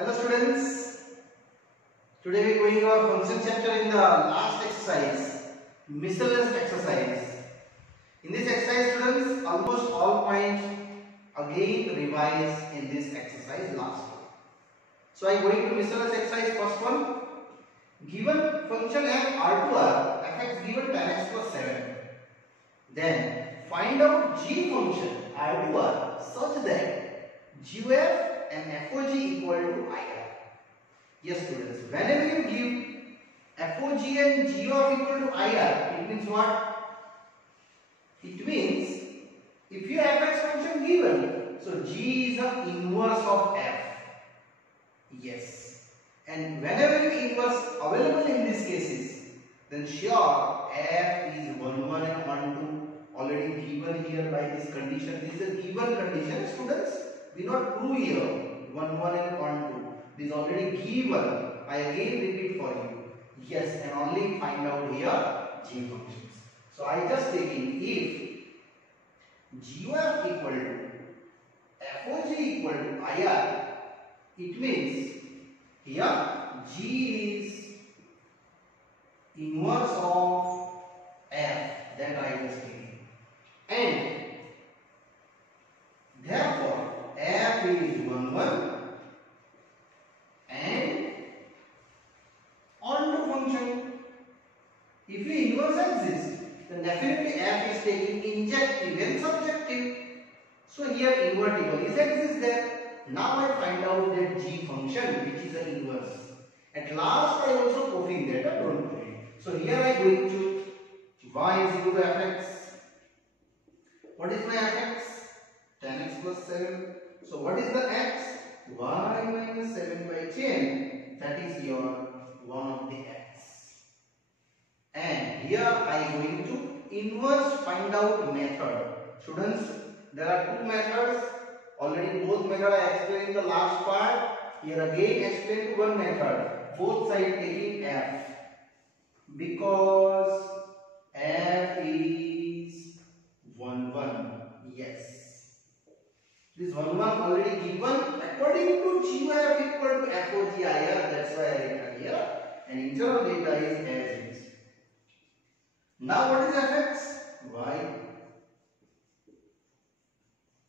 Hello students, today we are going to our function chapter in the last exercise, miscellaneous exercise. In this exercise students, almost all points again revise in this exercise last one. So I am going to miscellaneous exercise first one. Given function f r2r, f(x) given 10x plus 7. Then find out g function r2r such that gf and fog equal to ir. Yes students, whenever you give fog and g of equal to ir, it means what? It means if you have fx function given, so g is the inverse of f. Yes. And whenever you inverse available in these cases, then sure f is 1 1 and 1 2 already given here by this condition. This is a given condition students. We not prove here 1 1 and 1 2. This is already given. I again repeat for you. Yes, and only find out here g functions. So I just taking if gf equal to fog equal to ir, it means here g is inverse of f, that I was taking, and therefore f is 1 1 and onto function. If you inverse exists, then definitely f is taking injective and subjective. So here invertible is exists there. Now I find out that g function which is an inverse. At last I also proving that, don't worry. So here I going to y is equal to fx. What is my fx? 10x plus 7. So what is the x? Y minus 7 by 10. That is your one of the x. And here I going to inverse find out method. Students, there are two methods. Already both methods I explained in the last part. Here again explain to one method. Both sides taking f. Because f is 1 1. Yes. This 1 1 already given according to gf equal to fog ir. That's why I written here. And internal data is as it is. Now what is fx? Y.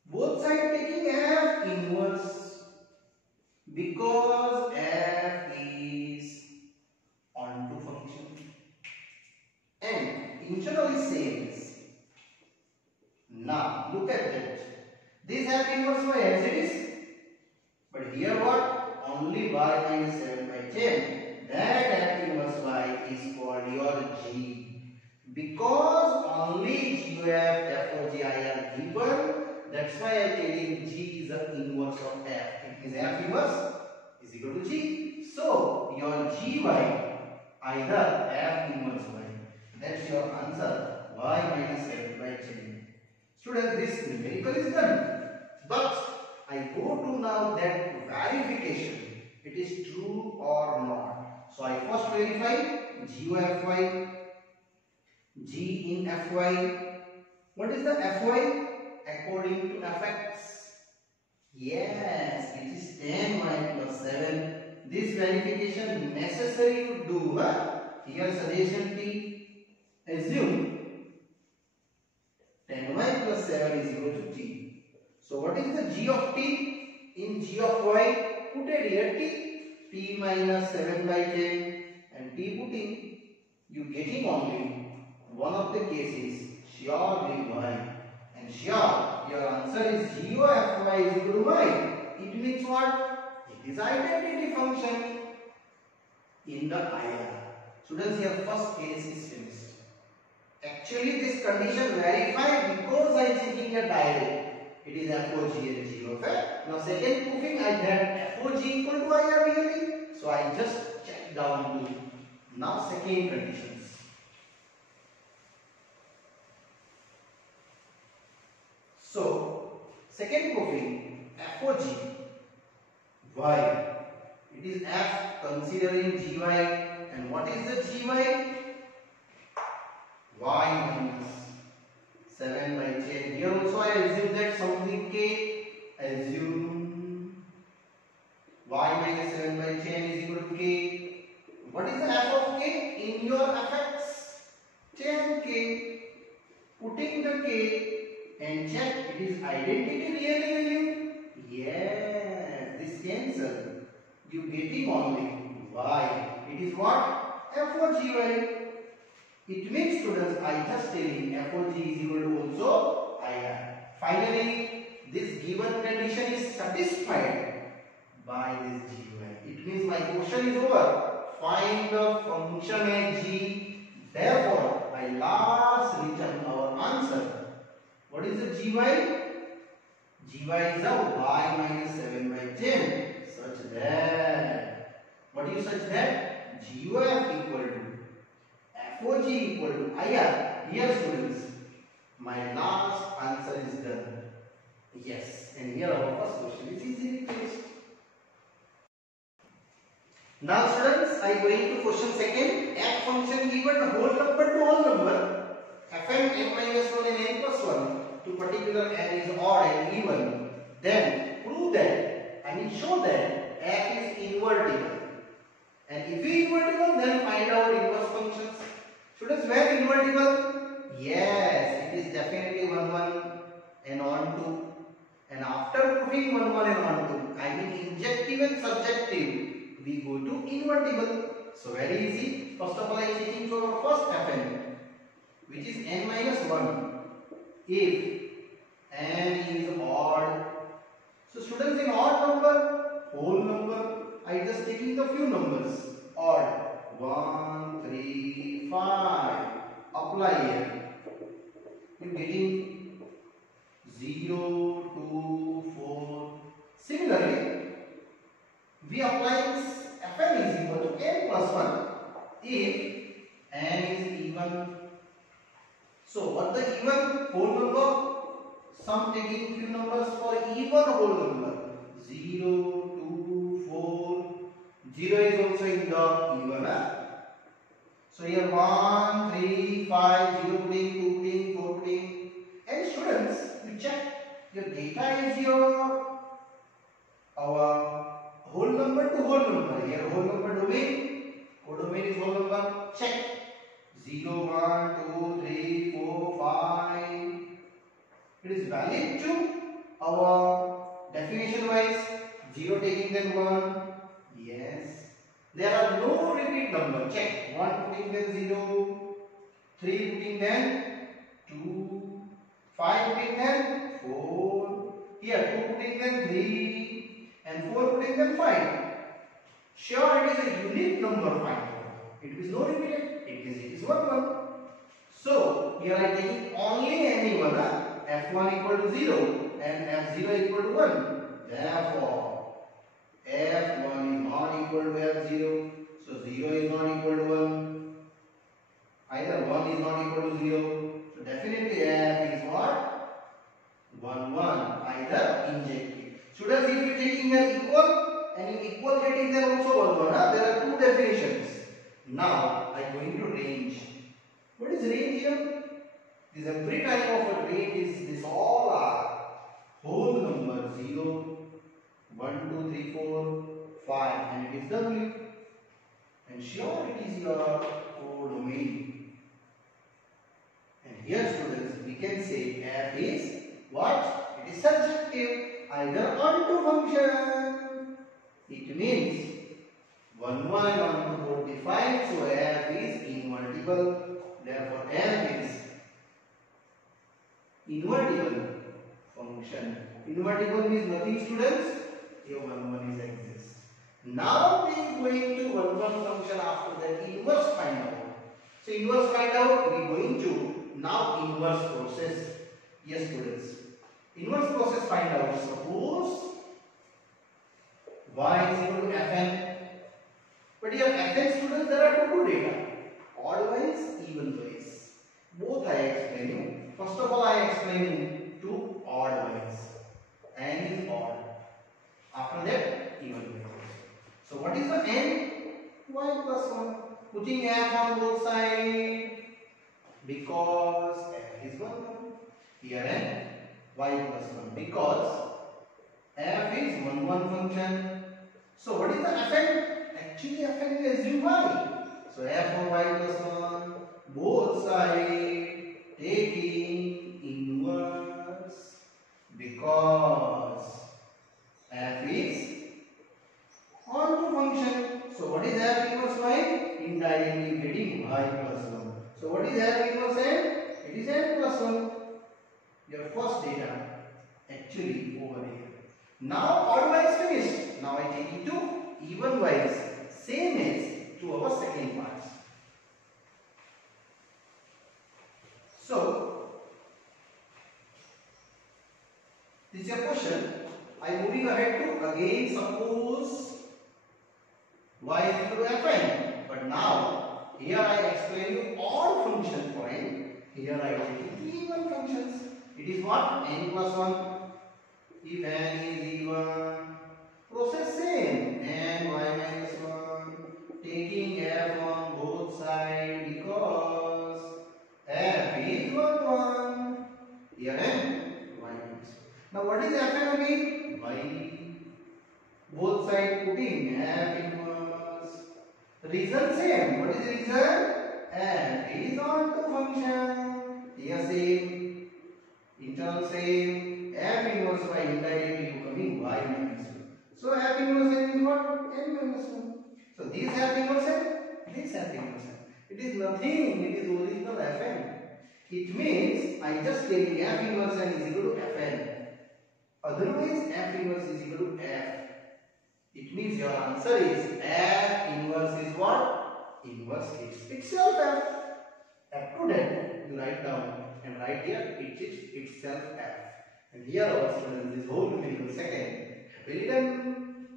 Both sides taking f inverse because f is onto function and internal is same. Now look at that. This f inverse y as it is, but here what? Only y minus 7 by 10. That f inverse y is called your g because only gf fog ir are given. That's why I am telling g is the inverse of f. It is f inverse is equal to g. So your gy either f inverse y. That's your answer. Y minus 7 by 10. Students, this numerical is done. But I go to now that verification. It is true or not. So I first verify g of fy, g in fy. What is the fy? According to fx. Yes, it is 10y plus 7. This verification necessary to do. Here suggestion T. Assume 10y plus 7 is equal to t. So what is the g of t? In g of y, put it here t. T minus 7 by 10 and t putting. You getting only one of the cases. Surely y. And sure, your answer is g of fy is equal to y. It means what? It is identity function in the ir. Students, your first case is finished. Actually, this condition verified because I checking a direct. It is fog and g of f. Now, second proving I had fog equal to ir really. So I just check down to now second conditions. So, second proving fog y. It is f considering gy, and what is the gy? Y minus 7 by 10. Here also I assume that something k. Assume y minus 7 by 10 is equal to k. What is the f of k? In your fx, 10k. Putting the k and check it is identity real value. Yes, this cancel. You getting only y. It is what? F or gy. It means students, I just telling f or g is equal to also IR. Finally, this given condition is satisfied by this gy. It means my question is over. Find the function as g. Therefore, I last return our answer. What is the gy? Gy is a y minus 7 by 10. Such that. What do you such that? Gy equal to f o g equal to IR. Here students, my last answer is done. Yes, and here our first question is easily finished. Now students, I go into question second. F function given whole number to whole number. Fn n minus 1 and n plus 1 to particular n is odd and even. Then prove that, I mean show that f is invertible. And if it is invertible, then find out inverse functions. Students, where invertible? Yes, it is definitely 1 1 and on 2. And after proving 1 1 and on 2, I mean injective and subjective, we go to invertible. So very easy. First of all, I am taking to our first fn, which is n minus 1. If n is odd, so students, in odd number, whole number, I just taking the few numbers. Odd 1, 3, 5. Apply here. You getting 0, 2, 4. Similarly, we apply fn is equal to n plus 1 if n is even. So what the even whole number? Sum taking few numbers for even whole number. 0, 2, 4. 0 is also in the even. So here 1, 3, 5, 0 putting, 2 putting, 4 putting. And students, you check your data is your our whole number to whole number. Here whole number domain. Codomain is whole number. Check. 0, 1, 2, 3, 4, 5. It is valid to our definition wise. 0 taking then 1. Yes. There are no repeat number. Check. 1 putting then 0. 3 putting then 2. 5 putting then 4. Here 2 putting then 3. And 4 putting then 5. Sure, it is a unique number 5. It is no repeated. It is 1 1. So here I am taking only any one. F1 equal to 0 and F0 equal to 1. Therefore, F1 is not equal to F0. So 0 is not equal to 1. Either 1 is not equal to 0. So definitely F is what? 1 1. Either injective. Students, if you taking an equal and in equal getting then also 1 1. There are two definitions. Now I am going to range. What is range here? This every type of a range is this all are whole number 0, 1, 2, 3, 4, 5 and it is W. And sure it is your codomain. And here students we can say f is what? It is subjective, either onto function. It means 1 1 and onto both defined, so f is invertible. Therefore f is invertible function. Invertible means nothing students. Here 1 1 is exists. Now we are going to 1 1 function. After that inverse find out. So inverse find out, we are going to now inverse process. Yes students. Inverse process find out. Suppose y is equal to fn. But here fn students, there are two data. Odd wise, even wise. Both I explain you. First of all, I explain you two odd wise. N is odd. After that, even wise. So what is the n? Y plus 1. Putting f on both sides. Because f is 1 1. Here n, y plus 1. Because f is 1 1 function. So Actually, fn you assume y. So f of y plus 1, both sides taking inverse, because f is onto function. So what is f inverse y? Indirectly getting y plus 1. So what is f inverse n? It is n plus 1. Your first data actually over here. Now odd wise finished. Now I take it to even wise, same as to our second part. So this is your question. I am moving ahead to again suppose y is equal to fn. But now here I explain you odd function point. Here I take even functions. It is what? N plus 1. If n is even, process same. N y minus 1. Taking f on both sides because f is 1 1. Here n y minus 1. Now what is fn again? Y. Both sides putting f inverse. Reason same. What is the reason? F is onto function. Here same. Internal same. F inverse y indirectly becoming y minus 1. So f inverse n is what? N minus 1. So this f inverse n, this f inverse n. It is nothing. It is original fn. It means I just taking f inverse n is equal to fn. Otherwise f inverse is equal to f. It means your answer is f inverse is what? Inverse is itself f. F to that you write down and right here it is itself f. And here our students this whole numerical second happily done.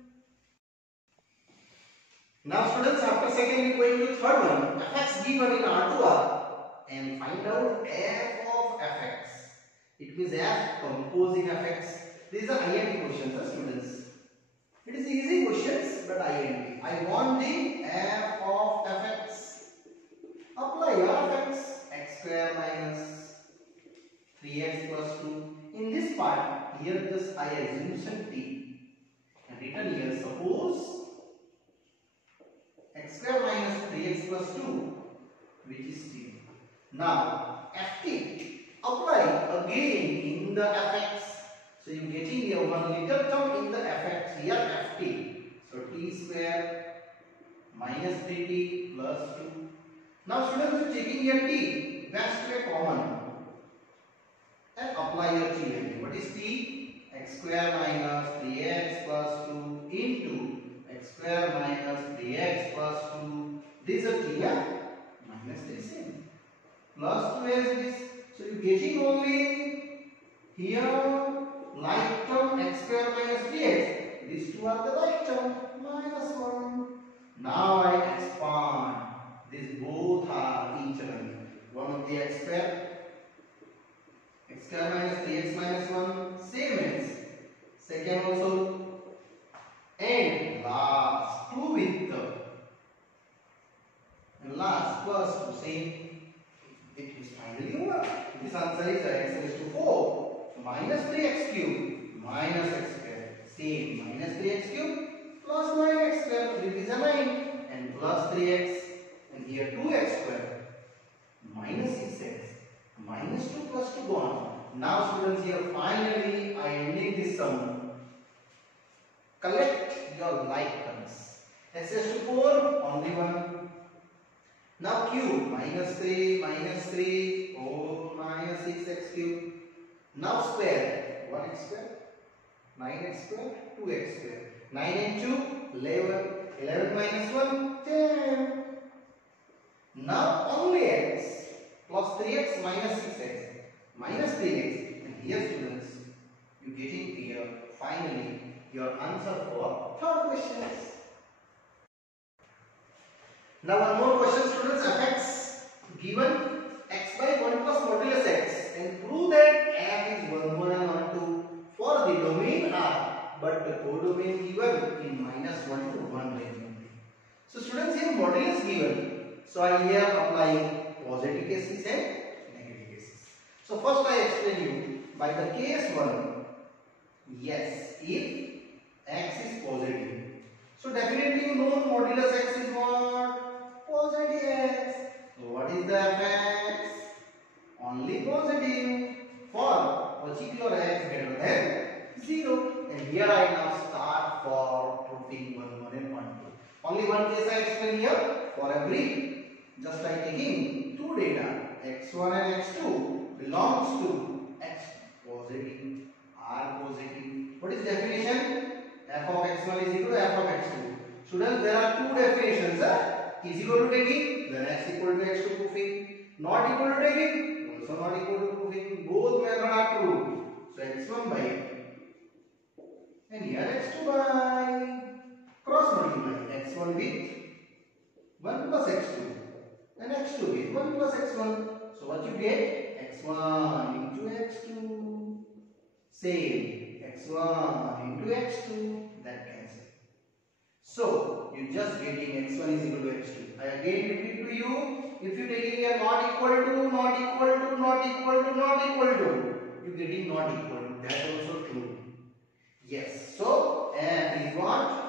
Now students, after second we are going to third one. Fx given in R2R and find out f of fx. It means f composing fx. These are INT questions, students. It is easy questions, but INT. I want the f of fx. Apply fx, x square minus 3x plus 2. In this part, here just I assumption t and written here suppose x square minus 3x plus 2, which is t. Now ft apply again in the fx. So you getting here one little term in the fx here ft. So t square minus 3t plus 2. Now students, you taking here t, that's to a common and apply your t value. What is t? X square minus 3x plus 2 into x square minus 3x plus 2. This is t, yeah? Minus this same. Plus 2 as this. So you getting only here like term x square minus 3x. These two are the like term minus 1. Now I expand. These both are each other. One of the x square minus 3x minus 1 same as second also, and last 2 with the and last plus 2 same. It is finally over. This answer is x raised to 4 minus 3x cube minus x square same minus 3x cube plus 9x square. It is a 9 and plus 3x and here 2x square minus 6x minus 2 plus 2 gone. Now students, here finally I ending this sum. Collect your like terms. X raised to 4 only 1. Now cube minus 3 oh minus 6x cube. Now square 1x square 9x square 2x square 9 and 2 11 11 minus 1 10. Now only x plus 3x minus 6x minus 3x, and here students you getting here finally your answer for third questions. Now one more question students. Fx given x by 1 plus modulus x and prove that f is 1 1 and 1 2 for the domain R, but the codomain given in minus 1 to 1 range only. So students, here modulus given. So I here applying positive cases and negative cases. So first I explain you by the case 1. Yes, if x is positive, so definitely you know modulus x proofing 1, 1 and 1, 2. Only one case I explain here. For every, just like taking two data, x1 and x2 belongs to x positive, r positive. What is definition? F of x1 is equal to f of x2. Students, there are two definitions. Is equal to taking, then x equal to x2 proofing. Not equal to taking, also not equal to proofing. Both methods are true. So x1 by, and here x2 by, cross multiply x1 with 1 plus x2 and x2 with 1 plus x1. So what you get? x1 into x2. Same, x1 into x2. That cancels. So you just getting x1 is equal to x2. I again repeat to you, if you taking here not equal to, not equal to, not equal to, not equal to, you getting not equal to. That's also true. Yes. So f is what?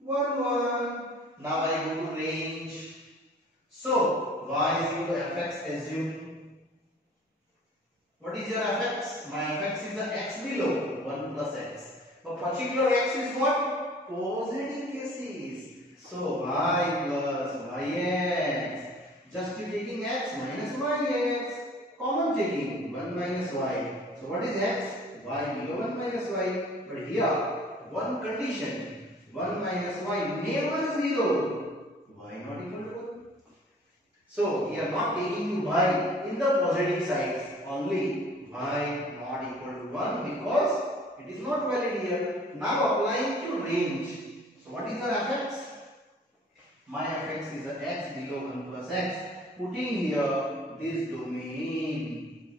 1, 1. Now I go to range. So y is equal to fx assume. What is your fx? My fx is the x below 1 plus x. But particular x is what? Positive cases. So y plus yx. Just you taking x minus yx. Common taking 1 minus y. So what is x? Y below 1 minus y. But here one condition. 1 minus y never 0. Y not equal to 1. So we are not taking y in the positive sides. Only y not equal to 1 because it is not valid here. Now applying to range. So what is the fx? My fx is the x below 1 plus x. Putting here this domain.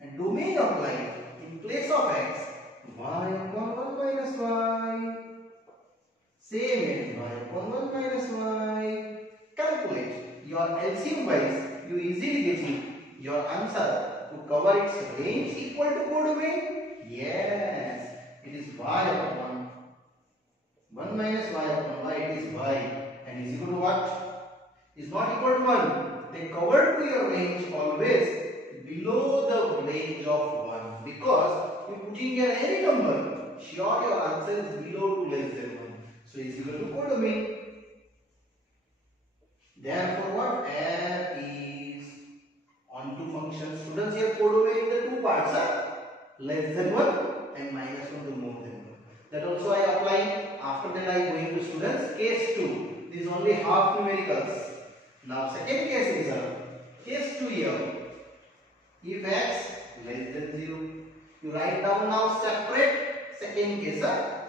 And domain applied in place of x. Y upon 1 minus y. Same as y upon 1 minus y. Calculate. Your LCM wise, you easily getting your answer to cover its range equal to codomain. Yes, it is y upon 1 minus y upon y. It is y and is equal to what? Is not equal to 1. They cover to your range always below the range of 1 because you putting here any number. Sure, your answer is below to less than 1. So is equal to codomain. Therefore, what? F is onto function. Students, here codomain in the two parts, less than 1 and minus 1 to more than 1. That also I apply. After that, I going to students case 2. This is only half numericals. Now, second case is case 2 here. If x less than 0, you write down now separate second case.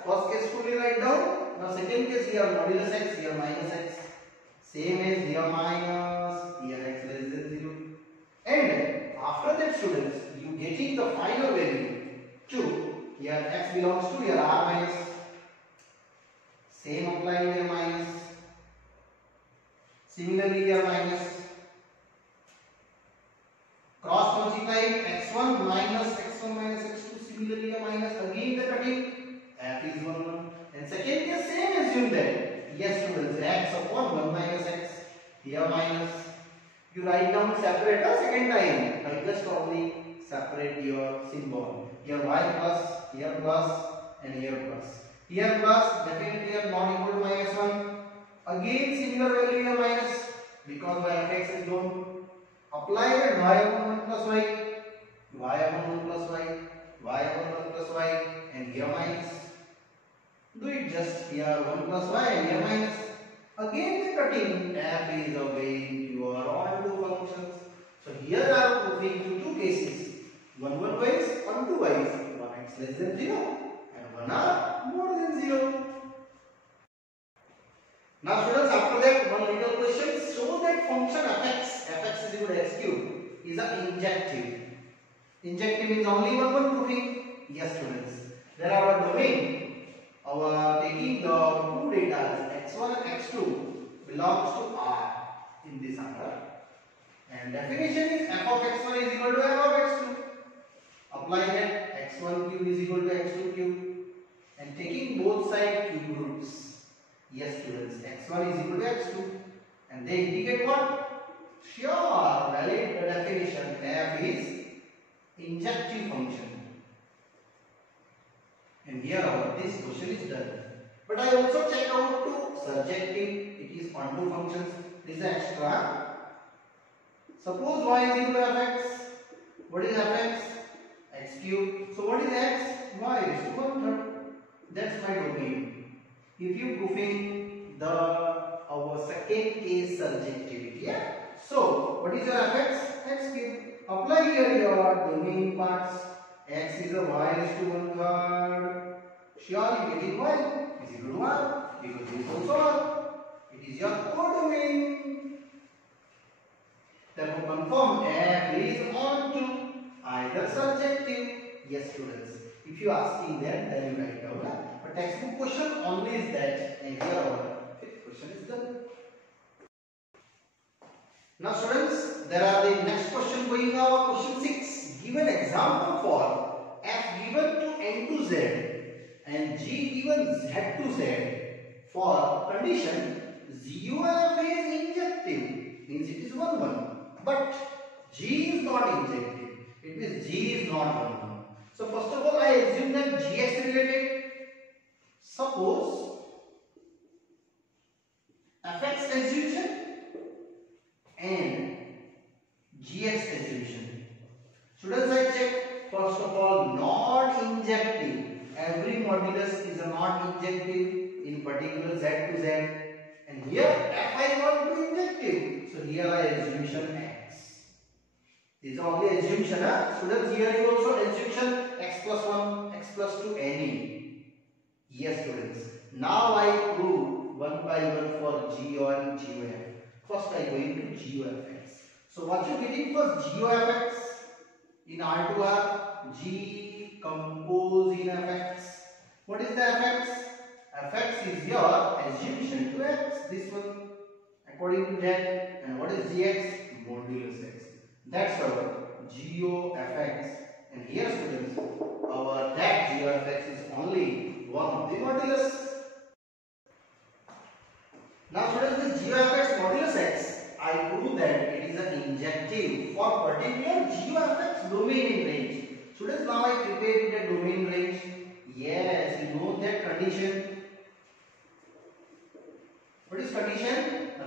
First case fully write down. Now, second case here modulus x, here minus x. Same as here minus, here x less than 0. And after that, students, you getting the final value 2. Here x belongs to here r minus. Same applying here minus. Similarly here minus. Cross multiply x1 minus x1 minus x2. Similarly here minus. Again the cutting. F is 1 1. And second case same assume that. Yes, students, x upon 1 minus x. Here minus. You write down separate second time. I just only separate your symbol. Here y plus, and here plus. Here plus, definitely here not equal to minus 1. Again similar value here minus. Because my fx is known. Apply that y upon 1 plus y. Y upon 1 plus y. Y upon 1 plus y. And here minus. Do it just here 1 plus y and here minus. Again the cutting. F is obeying your all two functions. So here are proving to two cases. 1 wise, 1 2 wise. 1 x less than 0 and 1 r more than 0. Now students, after that one little question. Show that function fx is equal to x cube is an injective. Injective means only one proving. Yes students. There are a domain. Our taking the two data x1 and x2 belongs to R in this order. And definition is f of x1 is equal to f of x2. Apply that x1 cube is equal to x2 cube. And taking both side cube roots. Yes students, x1 is equal to x2. And they indicate what? Sure, valid definition. F is injective function. And here this question is done. But I also check out to surjective. It is onto functions. This is extra. Suppose y is equal to fx. What is fx? X cube. So what is x? Y is to 1/3. That's my domain. If you proving the our second case surjectivity, yeah. So what is your fx? X cube. Apply here your domain parts. X is a y is to 1/3. Surely getting y is equal to 1 because this is also r. It is your codomain. Therefore, confirm f is onto either surjective. Yes, students. If you asking that, then you write down. But textbook question only is that, and here our fifth question is done. Now, students, there are the next question going on. Question 6. Give an example for f given to n to z and g given z to z for condition ZOF is injective, means it is 1 1. But G is not injective. It means G is not 1 1. So first of all, I assume that Gx related. Suppose fx assumption and Gx assumption. Students, I check first of all not injective. Every modulus is a not injective, in particular z to z. And here fi want to injective. So here I assumption x. This is only assumption. Students, here you also assumption x plus 1, x plus 2, any. Yes, students. Now I prove one by one for G on GOF. First I go into GOFX. So what you getting for GOFX? In R2R, G compose in fx. What is the fx? Fx is your assumption to x, this one, according to that. And what is gx? Modulus x. That's our GOFX. And here, students, our that GOFX is only one of the modulus. Now, students, the GOFX modulus x, I prove that it is an injective for particular GOFX domain in range. Students, now I prepared the domain range. Yes, you know that condition. What is condition?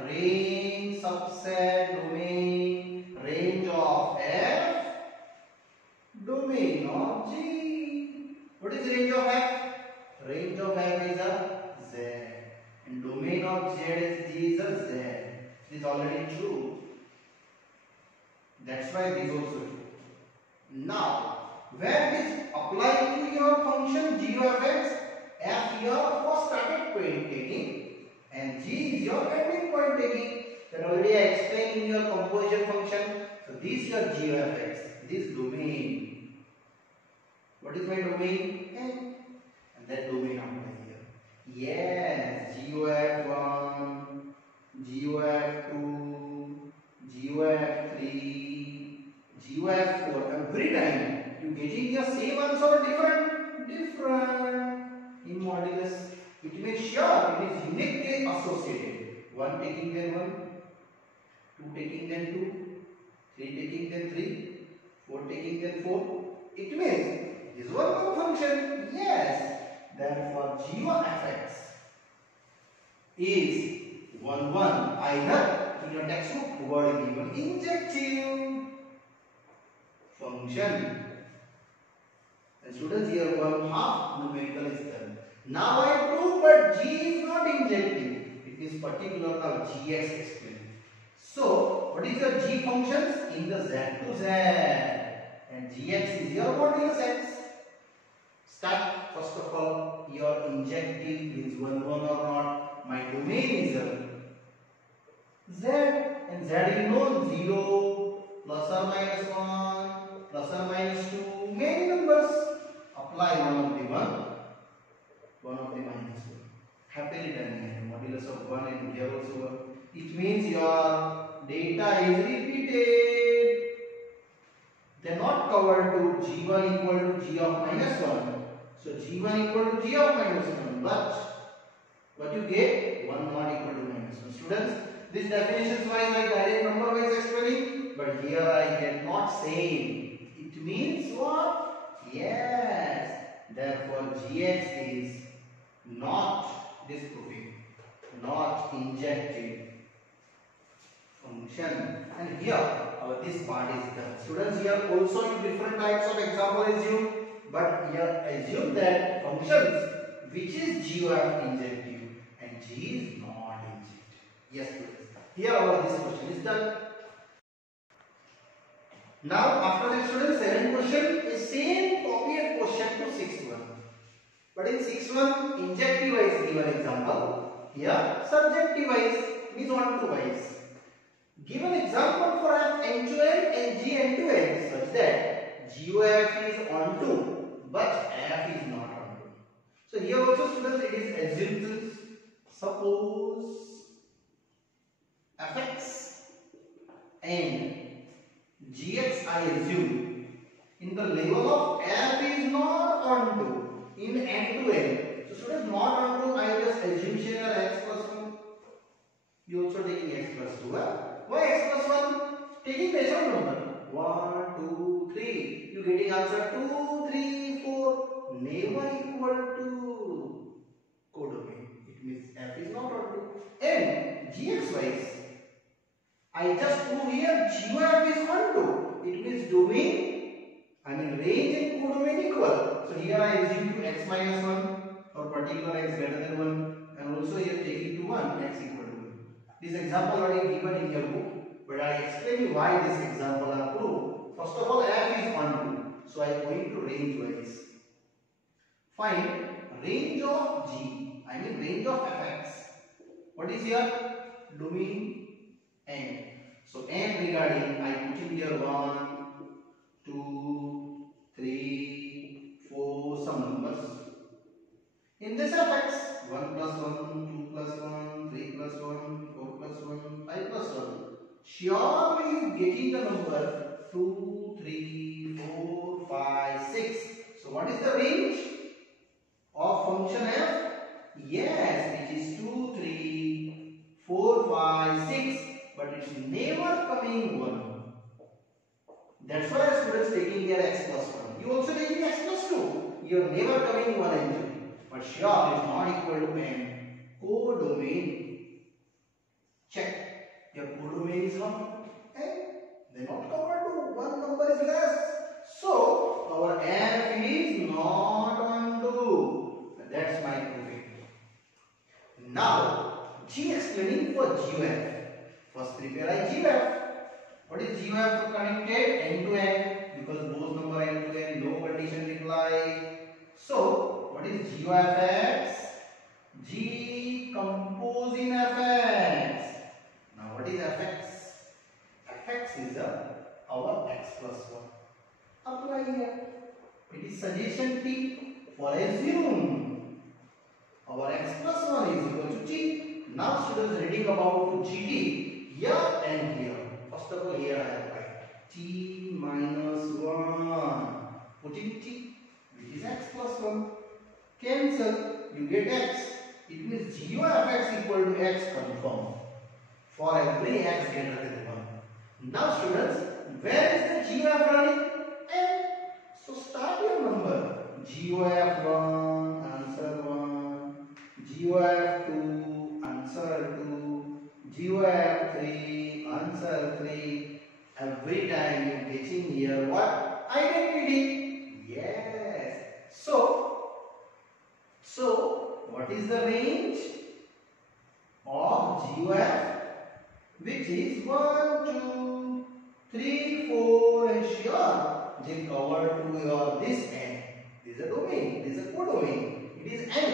Range, subset, domain, range of f, domain of G. What is range of f? Range of f is a z. And domain of z is G is a z. This is already true. That's why this also true. Now, where this apply to your function g of x, f here first started point taking and g is your ending point taking. That already I explained in your composition function. So this is your g of x, this domain. What is my domain? N. And that domain apply here. Yes, GOF1, GOF2, GOF3, GOF4. Every time you getting the same answer or different? Different. In modulus, it means sure it is uniquely associated. 1 taking then 1, 2 taking then 2, 3 taking then 3, 4 taking then 4. It means this one function. Yes. Therefore, GOFX is 1 1. Either in your textbook word given injective function. And students, here 1/2 numerical is done. Now I prove but G is not injective. It is particular of Gx explained. So what is your G functions? In the Z to Z. And Gx is your modulus x. Start first of all your injective means 1 1 or not. My domain is Z and Z is known 0 plus or minus 1 plus or minus 2 many numbers. Apply one of the minus 1. Happily done here. Modulus of 1 and here also 1. It means your data is repeated. They are not covered to G1 equal to G of minus 1. So G1 equal to G of minus 1. But what you get? 1 not equal to minus 1. Students, this definitions wise I guided number wise explaining. But here I get not same. It means what? Yes. Therefore Gx is not disproving, not injective function. And here our this part is done. Students, here also different types of example assume, but here assume that functions which is GOF injective and G is not injective. Yes, students. Here our this question is done. Now after that, students, 7th question is same copied question to 6th one. But in 6th one, injective wise given example. Here subjective wise means one to wise. Given example for F n to n and G n to n such that GOF is onto but F is not onto. So here also, students, it is assumed. Suppose Fx and Gx I assume in the level of F is not onto in n to n. So students, not onto, I just assume here x plus 1. You also taking x plus 2. Why x plus 1? Taking natural number. 1, 2, 3. You getting answer 2, 3, 4. Never equal to codomain. It means F is not onto. And Gx wise, I just prove here GOF is onto. It means domain, range and codomain equal. So here I assume to x minus 1 or particular x greater than 1, and also here taking to 1 x equal to 1. This example already given in your book, but I explain you why this example are proved. First of all, F is onto, so I am going to range wise. Find range of G, range of Fx. What is here? Domain n. So n regarding, I put in here 1, 2, 3, 4, some numbers. In this Fx, 1 plus 1, 2 plus 1, 3 plus 1, 4 plus 1, 5 plus 1. Surely you getting the number 2, 3, 4, 5, 6. So what is the range of function F? Yes, it is 2, 3, 4, 5, 6. But it's never coming 1. That's why students taking their x plus 1. You also taking x plus 2. You are never coming 1 and 2. But sure, is not equal to n. Codomain. Check. Your codomain is how? N. They not covered to 1 number is less. So our F is not onto. That's my proving. Now G explaining for GOF. First prepare I GOF. What is GOF connected? N to n, because both number n to n, no condition reply. So what is GOFX? G composing Fx. Now what is Fx? Fx is our x plus 1. Apply here. It is suggestion T for assume our x plus 1 is equal to T. Now students reading about GT. Here and here. First of all, here I apply T minus 1. Put in T, which is x plus 1. Cancel. You get x. It means GOFX equal to x confirm for every x greater than 1. Now students, where is the GOF running? N. So start your number. GOF1, answer 1. GOF2, answer 2. GOF3, answer 3. Every time you getting here what? Identity. Yes. So what is the range of GOF? Which is 1, 2, 3, 4, and sure they cover to your this n. This is a domain. This is a codomain. It is n.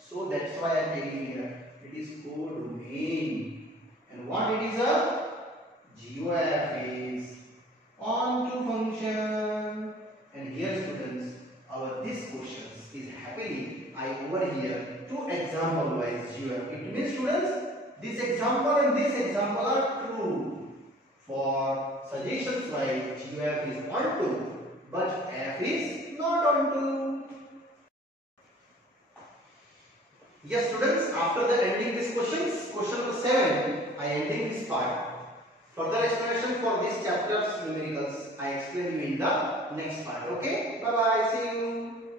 So that's why I am taking here. It is codomain. And what it is a? GOF is onto function. And here students, our this questions is happily I over here two example wise GOF. It means students, this example and this example are true. For suggestions wise, GOF is onto, but F is not onto. Yes students, after the ending these questions, question number 7, I ending this part. Further explanation for this chapter's numericals I explain you in the next part. Okay, bye bye, see you.